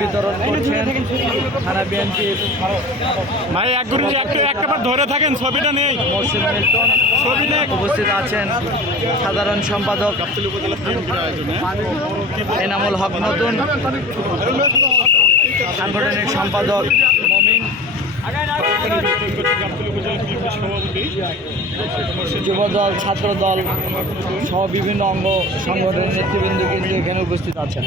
বিতরণ করছেন থানা বিএনপির ভাই একবার ধরে থাকেন, ছবিটা নেই। মহসিন মিল্টন উপস্থিত আছেন সাধারণ সম্পাদক এনামুল হক নতুন, সাংগঠনিক সম্পাদক মমিন, যুবদল, ছাত্রদল সহ বিভিন্ন অঙ্গ সংগঠনের নেতৃবৃন্দ কিন্তু এখানে উপস্থিত আছেন।